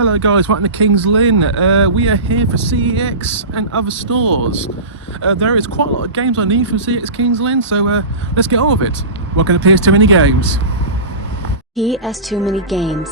Hello guys, welcome to King's Lynn. We are here for CEX and other stores. There is quite a lot of games I need from CEX King's Lynn, so let's get on with it. What can appear too many games? He has too many games.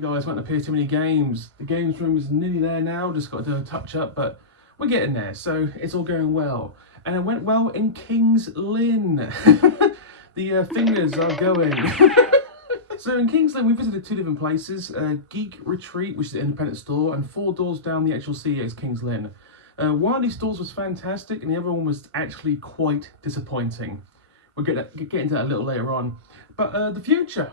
Guys, won't appear too many games. The games room is nearly there now, just got to do a touch up, but we're getting there, so it's all going well. And it went well in King's Lynn. The fingers are going. So in King's Lynn we visited two different places, Geek Retreat, which is an independent store, and 4 doors down the actual CEX King's Lynn. One of these stores was fantastic and the other one was actually quite disappointing. We'll get into that a little later on. But the future.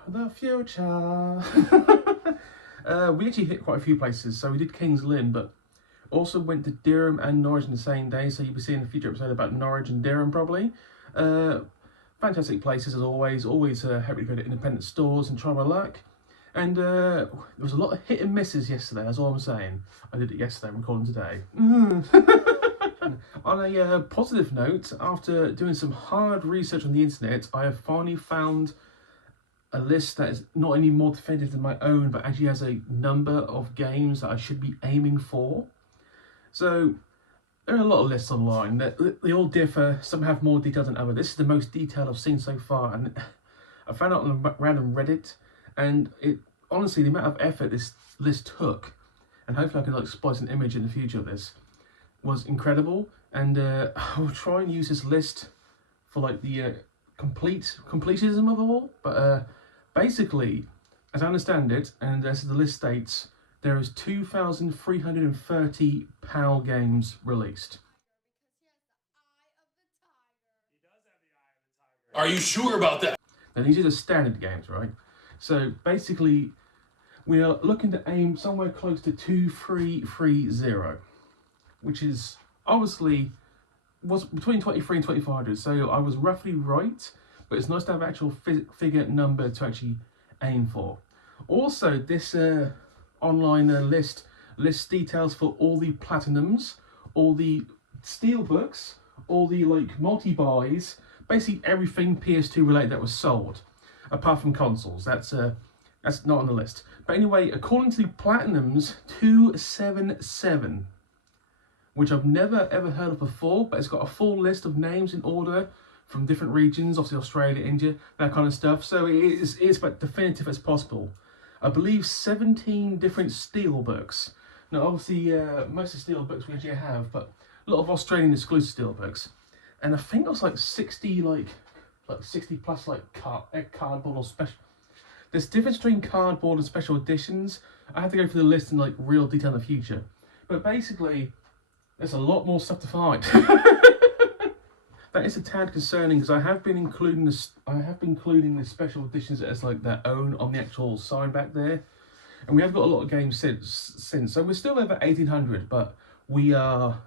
We actually hit quite a few places. So we did King's Lynn, but also went to Durham and Norwich on the same day. So you'll be seeing a future episode about Norwich and Durham probably. Fantastic places as always. Always happy to go to independent stores and try my luck. And there was a lot of hit and misses yesterday, that's all I'm saying. I did it yesterday, I'm recording today. On a positive note, after doing some hard research on the internet, I have finally found a list that is not any more definitive than my own, but actually has a number of games that I should be aiming for. So there are a lot of lists online that they all differ. Some have more details than others. This is the most detailed I've seen so far, and I found out on a random Reddit, and it honestly, the amount of effort this list took, and hopefully I can like splice an image in the future of this, was incredible. And I'll try and use this list for like the completism of it all. But basically, as I understand it, and as the list states, there is 2,330 PAL games released. Are you sure about that? Now these are the standard games, right? So basically, we are looking to aim somewhere close to 2,330, which is obviously was between 23 and 2,500. So I was roughly right, but it's nice to have an actual figure number to actually aim for. Also, this online list lists details for all the platinums, all the steelbooks, all the like multi-buys, basically everything PS2 related that was sold, apart from consoles. That's not on the list. But anyway, according to the platinums, 277, which I've never ever heard of before, but it's got a full list of names in order from different regions, obviously Australia, India, that kind of stuff. So it is about definitive as possible. I believe 17 different steelbooks. Now obviously most of the steelbooks we actually have, but a lot of Australian exclusive steelbooks. And I think it was like 60 like 60 plus like cardboard or special. There's difference between cardboard and special editions. I have to go through the list in like real detail in the future. But basically, there's a lot more stuff to find. That is a tad concerning because I have been including the special editions as like their own on the actual sign back there, and we have got a lot of games since. So we're still over 1,800, but we are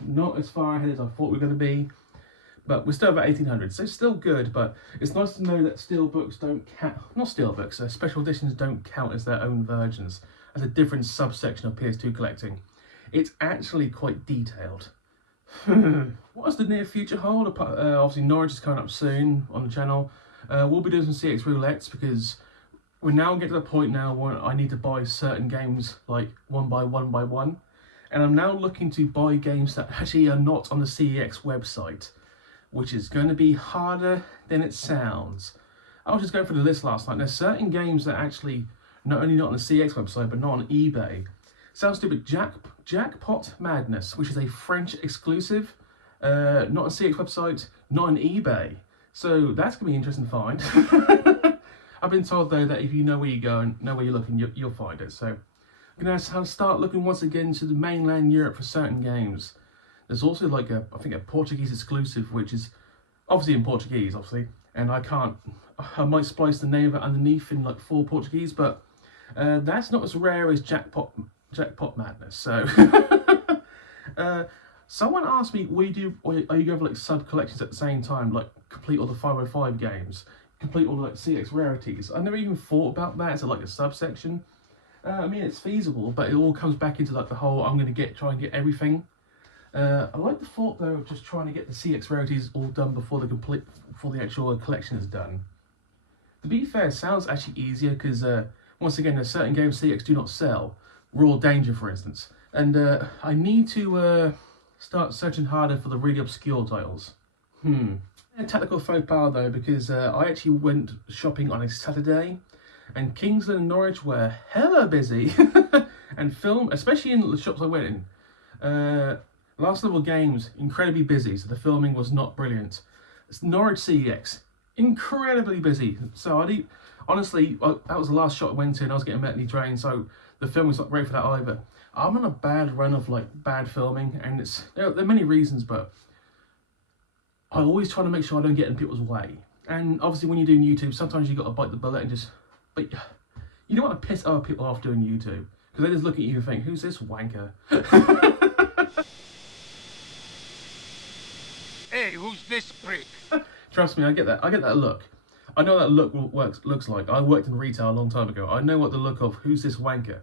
not as far ahead as I thought we were going to be. But we're still about 1800, so it's still good, but it's nice to know that steelbooks don't count, not steelbooks, special editions don't count as their own versions, as a different subsection of PS2 collecting. It's actually quite detailed. What does the near future hold? Obviously Norwich is coming up soon on the channel. We'll be doing some CEX roulettes because we're now getting to the point now where I need to buy certain games like one by one. And I'm now looking to buy games that actually are not on the CEX website, which is going to be harder than it sounds. I was just going through the list last night. There's certain games that actually not only not on the CEX website, but not on eBay. Sounds stupid. Jackpot Madness, which is a French exclusive, not on CEX website, not on eBay. So that's going to be interesting to find. I've been told though that if you know where you go and know where you're looking, you'll find it. So I'm going to start looking once again to the mainland Europe for certain games. There's also like I think a Portuguese exclusive, which is obviously in Portuguese, and I might splice the name of it underneath in like full Portuguese, but that's not as rare as Jackpot Madness. So someone asked me, are you going for like sub collections at the same time, like complete all the 505 games, complete all the like CEX rarities? I never even thought about that as like a subsection. I mean, it's feasible, but it all comes back into like the whole I'm going to try and get everything. I like the thought though of just trying to get the CEX rarities all done before the actual collection is done. To be fair, it sounds actually easier because once again, there's certain games CEX do not sell. Raw Danger, for instance, and I need to start searching harder for the really obscure titles. A tactical faux pas though, because I actually went shopping on a Saturday, and Kingsland and Norwich were hella busy, and film, especially in the shops I went in. Last Level Games, incredibly busy, so the filming was not brilliant. Norwich CEX, incredibly busy. So honestly, that was the last shot I went in. I was getting mentally drained, so the film was not great for that either. I'm on a bad run of like bad filming, and there are many reasons, but I always try to make sure I don't get in people's way. And obviously, when you're doing YouTube, sometimes you got to bite the bullet and but you don't want to piss other people off doing YouTube because they just look at you and think, "Who's this wanker?" Hey, who's this prick? Trust me, I get that look. I know what that look looks like. I worked in retail a long time ago. I know what the look of "who's this wanker?"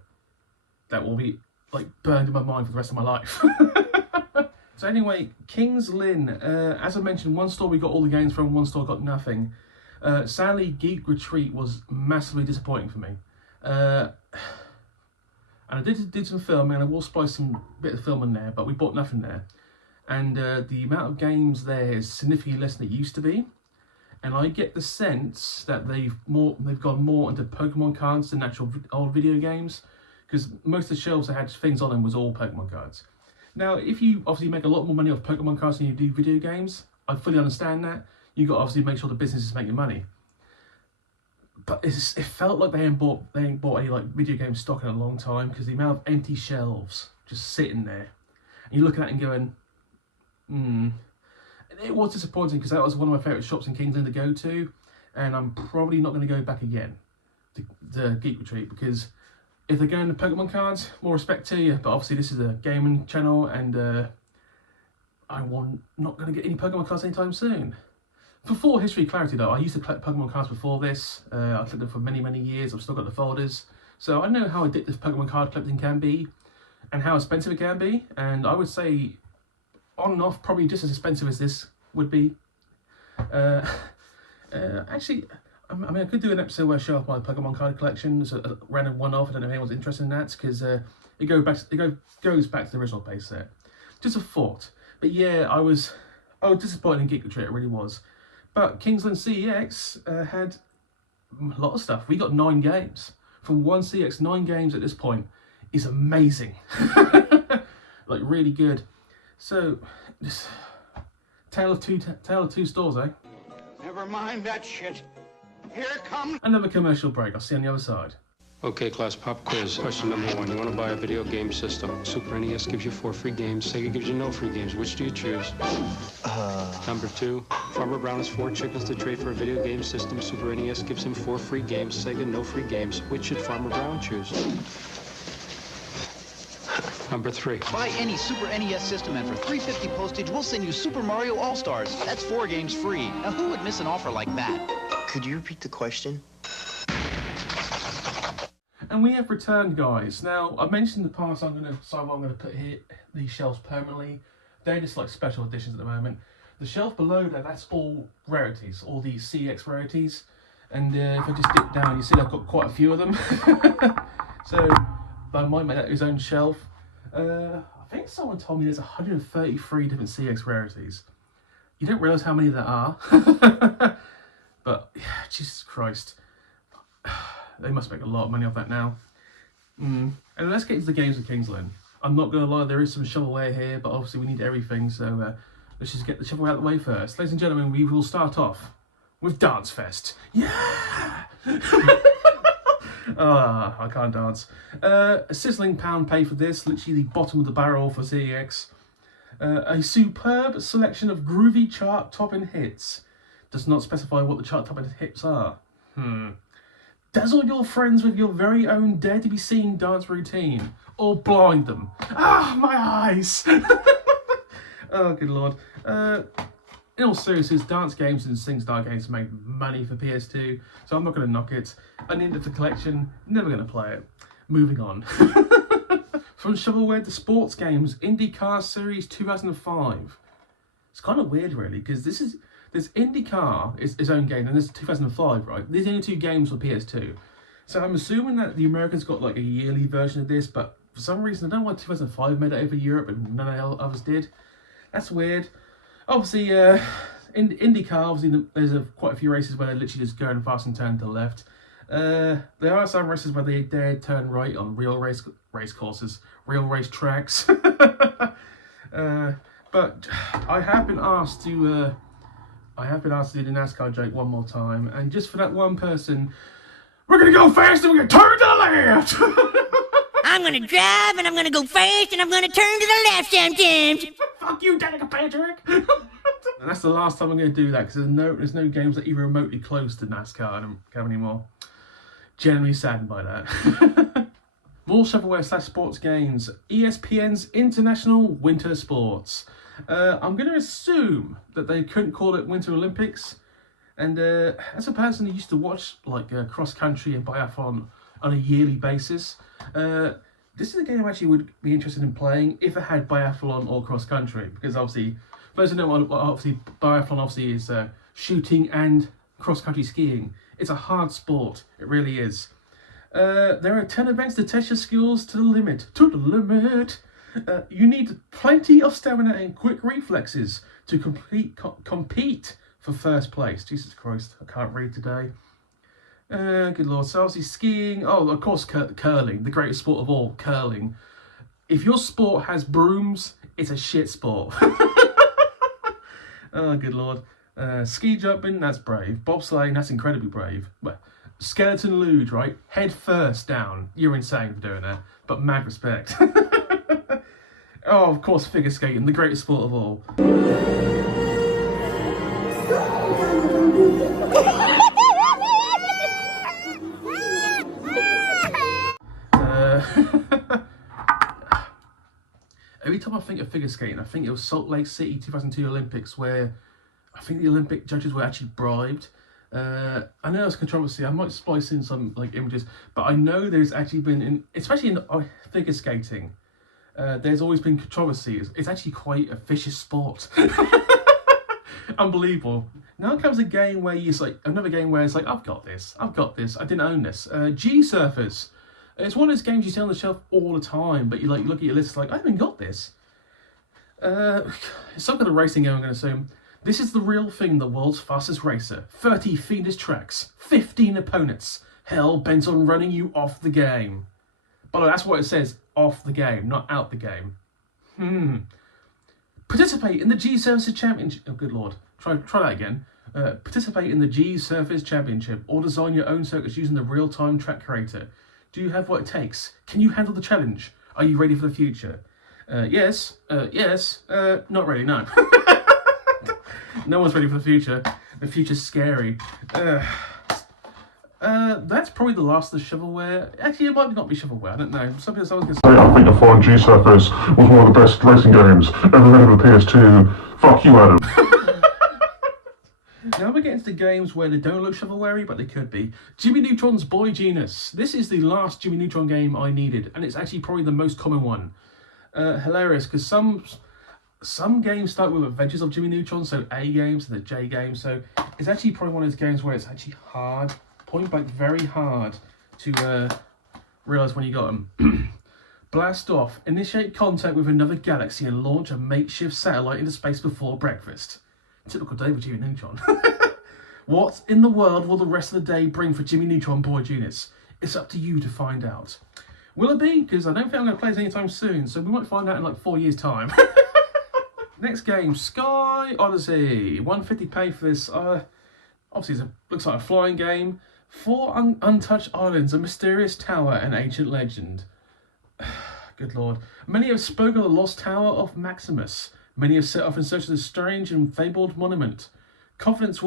that will be like burned in my mind for the rest of my life. So anyway, King's Lynn. As I mentioned, one store we got all the games from, one store got nothing. Sadly, Geek Retreat was massively disappointing for me. And I did some filming, and I will splice some bit of film in there, but we bought nothing there. And the amount of games there is significantly less than it used to be. And I get the sense that they've gone more into Pokemon cards than actual old video games, because most of the shelves that had things on them was all Pokemon cards. Now, if you obviously make a lot more money off Pokemon cards than you do video games, I fully understand that. You got to obviously make sure the business is making money. But it felt like they ain't bought any like video game stock in a long time, because the amount of empty shelves just sitting there, and you look at it and going, It was disappointing because that was one of my favourite shops in Kingsland to go to, and I'm probably not going to go back again to the Geek Retreat, because if they're going to Pokemon cards, more respect to you, but obviously this is a gaming channel, and I'm not going to get any Pokemon cards anytime soon. For full history clarity though, I used to collect Pokemon cards before this. I collected them for many years. I've still got the folders, so I know how addictive Pokemon card collecting can be and how expensive it can be, and I would say on and off probably just as expensive as this would be. Actually, I mean, I could do an episode where I show off my Pokemon card collection as a random one-off. I don't know if anyone's interested in that, because it goes back to the original base set. Just a thought. But yeah, I was disappointed in Geek Retreat, it really was. But Kingsland CEX had a lot of stuff. We got 9 games. From one CEX, 9 games at this point is amazing. Like, really good. So, this tale of two stores, eh? Never mind that shit. Here comes another commercial break. I'll see you on the other side. Okay, class, pop quiz. Question number 1. You want to buy a video game system. Super NES gives you 4 free games. Sega gives you no free games. Which do you choose? Number 2. Farmer Brown has 4 chickens to trade for a video game system. Super NES gives him 4 free games. Sega, no free games. Which should Farmer Brown choose? Number 3. Buy any Super NES system and for $3.50 postage, we'll send you Super Mario All-Stars. That's 4 games free. Now, who would miss an offer like that? Could you repeat the question? And we have returned, guys. Now, I mentioned in the past I'm going to decide what I'm going to put here, these shelves permanently. They're just like special editions at the moment. The shelf below that, that's all rarities, all these CEX rarities. And if I just dip down, you see I've got quite a few of them. So I might make that his own shelf. I think someone told me there's 133 different CEX rarities. You don't realise how many there are. But, Jesus Christ. They must make a lot of money off that now. And let's get into the games of Kingsland. I'm not going to lie, there is some shovelware here, but obviously we need everything, so let's just get the shovelware out of the way first. Ladies and gentlemen, we will start off with Dance Fest. Yeah! I can't dance. A sizzling pound pay for this, literally the bottom of the barrel for CEX. A superb selection of groovy chart-topping hits. Does not specify what the chart-topping hits are. Dazzle your friends with your very own dare-to-be-seen dance routine. Or blind them. Ah, my eyes! Oh, good lord. In all seriousness, dance games and SingStar games make money for PS2, so I'm not going to knock it. I need it for collection, never going to play it. Moving on. From shovelware to sports games, IndyCar Series 2005. It's kind of weird, really, because this IndyCar is its own game, and this is 2005, right? These are only 2 games for PS2. So I'm assuming that the Americans got like a yearly version of this, but for some reason, I don't know why 2005 made it over Europe and none of the others did. That's weird. Obviously, in IndyCar, obviously there's quite a few races where they're literally just going fast and turn to the left. There are some races where they dare turn right on real race courses, real race tracks. But I have been asked to do the NASCAR joke one more time, and just for that one person, we're gonna go fast and we're gonna turn to the left. I'm gonna drive and I'm gonna go fast and I'm gonna turn to the left sometimes. Fuck you, Danica Patrick! And that's the last time I'm going to do that, because there's no games that are even remotely close to NASCAR I don't have anymore. Generally saddened by that. More shovelware / sports games. ESPN's International Winter Sports. I'm going to assume that they couldn't call it Winter Olympics. And as a person who used to watch like cross country and biathlon on a yearly basis, this is a game I actually would be interested in playing if it had biathlon or cross country, because obviously, for those who know, obviously biathlon obviously is shooting and cross country skiing. It's a hard sport, it really is. There are 10 events to test your skills to the limit. To the limit. You need plenty of stamina and quick reflexes to compete for first place. Jesus Christ, I can't read today. Good lord. So obviously skiing. Oh, of course, curling, the greatest sport of all, curling. If your sport has brooms, it's a shit sport. Oh, good lord. Ski jumping, that's brave. Bobsleighing, that's incredibly brave. But skeleton luge, right? Head first down. You're insane for doing that, but mad respect. Oh, of course, figure skating, the greatest sport of all. Every time I think of figure skating, I think it was Salt Lake City 2002 Olympics, where I think the Olympic judges were actually bribed. I know there's controversy. I might splice in some like images, but I know there's actually been, especially in figure skating, there's always been controversy. It's actually quite a vicious sport. Unbelievable. Now comes a game where it's like another game where it's like, I've got this, I didn't own this. G-Surfers. It's one of those games you see on the shelf all the time, but you look at your list like, I haven't got this. It's some kind of racing game, I'm going to assume. This is the real thing, the world's fastest racer. 30 fiendish tracks, 15 opponents, hell bent on running you off the game. But that's what it says, off the game, not out the game. Participate in the G-Surface Championship. Oh, good lord. Try that again. Participate in the G-Surface Championship or design your own circuits using the real-time track creator. Do you have what it takes? Can you handle the challenge? Are you ready for the future? Yes. Not really, no. No one's ready for the future. The future's scary. That's probably the last of the shovelware. Actually, it might not be shovelware. I don't know. Someone can say. I think the foreign G Surface was one of the best racing games ever made on the PS2. Fuck you, Adam. Now we get into the games where they don't look shovelware-y, but they could be. Jimmy Neutron's Boy Genius. This is the last Jimmy Neutron game I needed, and it's actually probably the most common one. Hilarious, because some games start with Adventures of Jimmy Neutron, so A games and the J games, so it's actually probably one of those games where it's actually hard, point blank very hard to realise when you got them. Blast off, initiate contact with another galaxy and launch a makeshift satellite into space before breakfast. Typical day for Jimmy Neutron. What in the world will the rest of the day bring for Jimmy Neutron Boy Genius? It's up to you to find out. Will it be? Because I don't think I'm going to play this anytime soon, so we might find out in like 4 years' time. Next game, Sky Odyssey. 150 pay for this. Obviously, looks like a flying game. 4 untouched islands, a mysterious tower, and ancient legend. Good lord. Many have spoken of the lost tower of Maximus. Many have set off in search of this strange and fabled monument. Confident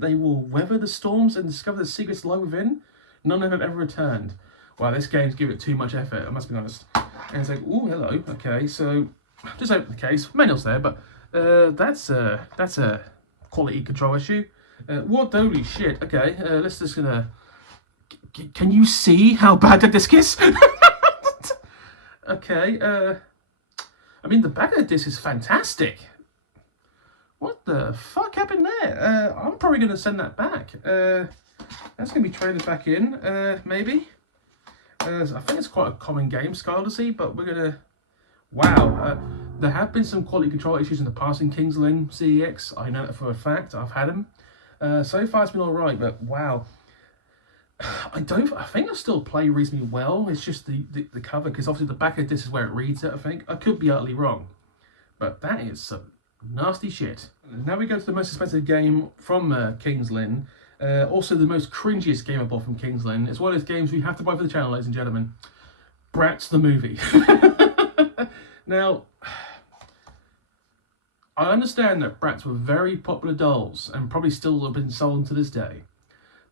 they will weather the storms and discover the secrets lie within. None have ever returned. Wow, this game's given it too much effort, I must be honest. And it's like, oh, hello, okay, so just open the case. Manual's there, but that's a quality control issue. What? Holy shit. Okay, let's just gonna. Can you see how bad the disc is? Okay. I mean, the back of the disc is fantastic. What the fuck happened there? I'm probably gonna send that back. That's gonna be traded back in. Maybe. I think it's quite a common game, Sky Odyssey, but we're gonna. Wow. There have been some quality control issues in the past in King's Lynn CEX. I know that for a fact. I've had them. So far, it's been all right, but wow. I think I still play reasonably well. It's just the cover, because obviously the back of this is where it reads it, I think. I could be utterly wrong. But that is some nasty shit. Now we go to the most expensive game from King's Lynn. Also the most cringiest game I bought from King's Lynn. It's one of those games we have to buy for the channel, ladies and gentlemen. Bratz the movie. Now, I understand that Bratz were very popular dolls and probably still have been sold to this day.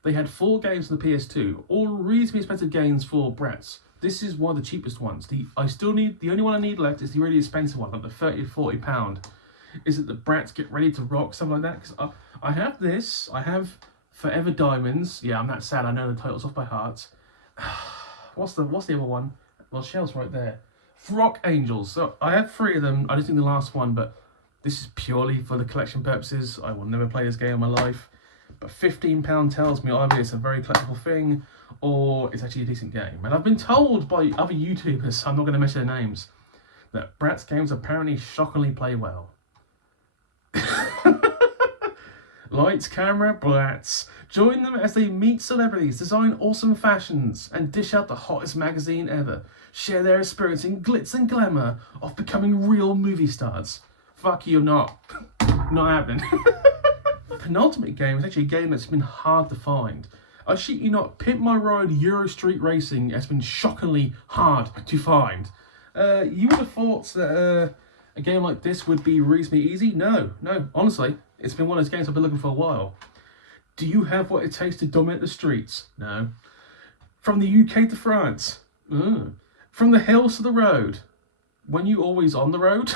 They had 4 games on the PS2, all reasonably expensive games for Bratz. This is one of the cheapest ones. The only one I need left is the really expensive one, like the 30 to 40 pound. Is it the Bratz Get Ready to Rock, something like that? Because I have this, I have Forever Diamonds. Yeah, I'm that sad, I know the titles off by heart. What's the other one? Well, Shell's right there. Rock Angels. So I have 3 of them. I just think the last one, but this is purely for the collection purposes. I will never play this game in my life. But £15 tells me either it's a very collectible thing or it's actually a decent game. And I've been told by other YouTubers, I'm not going to mention their names, that Bratz games apparently shockingly play well. Lights, camera, Bratz. Join them as they meet celebrities, design awesome fashions, and dish out the hottest magazine ever. Share their experience in glitz and glamour of becoming real movie stars. Fuck you, not happening. Penultimate game is actually a game that's been hard to find. I shit you not, Pimp My Ride Euro Street Racing has been shockingly hard to find. You would have thought that a game like this would be reasonably easy. No, honestly, it's been one of those games I've been looking for a while. Do you have what it takes to dominate the streets? No. From the UK to France? From the hills to the road? When you always on the road?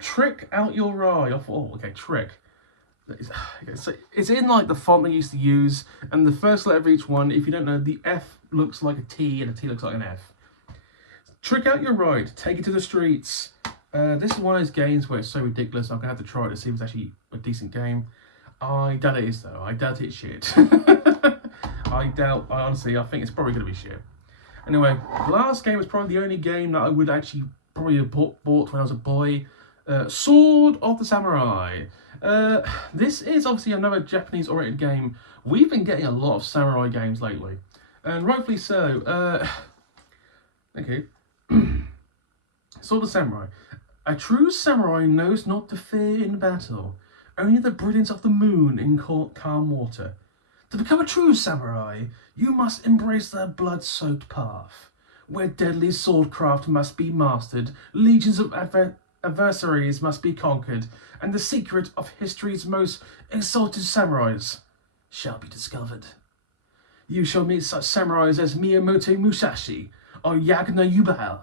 Trick out your rye. Trick. So it's in like the font they used to use, and the first letter of each one, if you don't know, the F looks like a T and a T looks like an F. Trick out your ride, take it to the streets. This is one of those games where it's so ridiculous, I'm going to have to try it to see if it's actually a decent game. I doubt it is though, I doubt it's shit. I think it's probably going to be shit. Anyway, the last game is probably the only game that I would actually probably have bought when I was a boy. Sword of the Samurai. This is obviously another Japanese-oriented game. We've been getting a lot of samurai games lately, and rightfully so. Okay. Sword of the Samurai. A true samurai knows not to fear in battle, only the brilliance of the moon in calm water. To become a true samurai, you must embrace the blood-soaked path, where deadly swordcraft must be mastered, legions of adversaries must be conquered, and the secret of history's most exalted samurais shall be discovered. You shall meet such samurais as Miyamoto Musashi or Yagna Yubahai,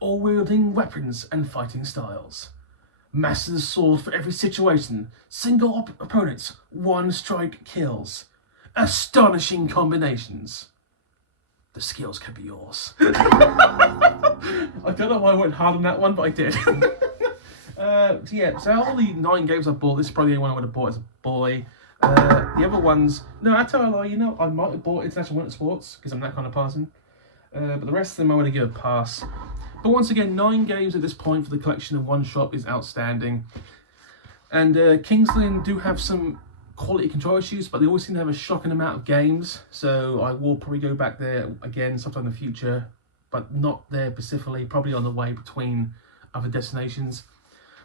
all wielding weapons and fighting styles. Master the sword for every situation, single opponents, one strike kills. Astonishing combinations. The skills can be yours. I don't know why I went hard on that one, but I did. So all the 9 games I bought, this is probably the only one I would have bought as a boy. The other ones, no, I tell you a lie, I might have bought International Winter Sports, because I'm that kind of person. But the rest of them I would have given a pass. But once again, 9 games at this point for the collection in one shop is outstanding. And Kingsland do have some quality control issues, but they always seem to have a shocking amount of games. So I will probably go back there again sometime in the future, but not there specifically, probably on the way between other destinations.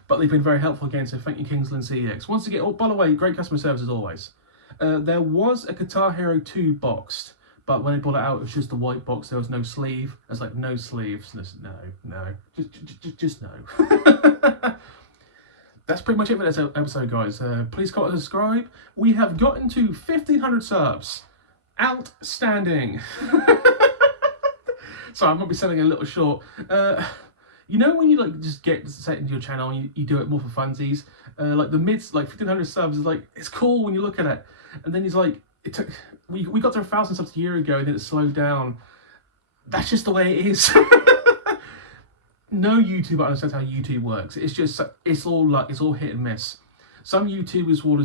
But they've been very helpful again, so thank you, Kingsland CEX. Once again, by the way, great customer service as always. There was a Guitar Hero 2 boxed, but when they brought it out, it was just the white box. There was no sleeve. I was like, no sleeves. No, just no. That's pretty much it for this episode, guys. Please comment and subscribe. We have gotten to 1,500 subs. Outstanding. Sorry, I might be selling a little short. You know when you just get set into your channel and you do it more for funsies? Like the mids, 1,500 subs is it's cool when you look at it. And then he's like, we got to 1,000 subs a year ago and then it slowed down. That's just the way it is. No YouTuber understands how YouTube works. It's all hit and miss. Some YouTubers will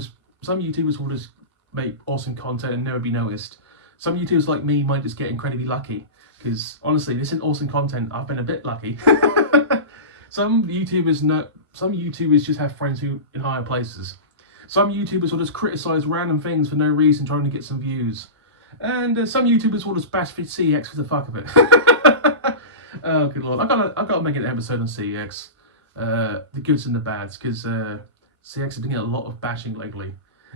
just make awesome content and never be noticed. Some YouTubers like me might just get incredibly lucky. Because honestly, this isn't awesome content. I've been a bit lucky. Some YouTubers just have friends who in higher places. Some YouTubers will just criticize random things for no reason, trying to get some views. And some YouTubers will just bash CEX for the fuck of it. Oh good lord! I gotta make an episode on CEX, the goods and the bads, because CEX has been getting a lot of bashing lately,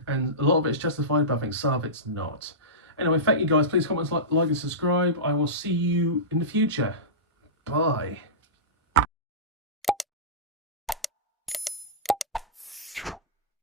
and a lot of it's justified, but I think some of it's not. Anyway, thank you guys. Please comment, like and subscribe. I will see you in the future. Bye.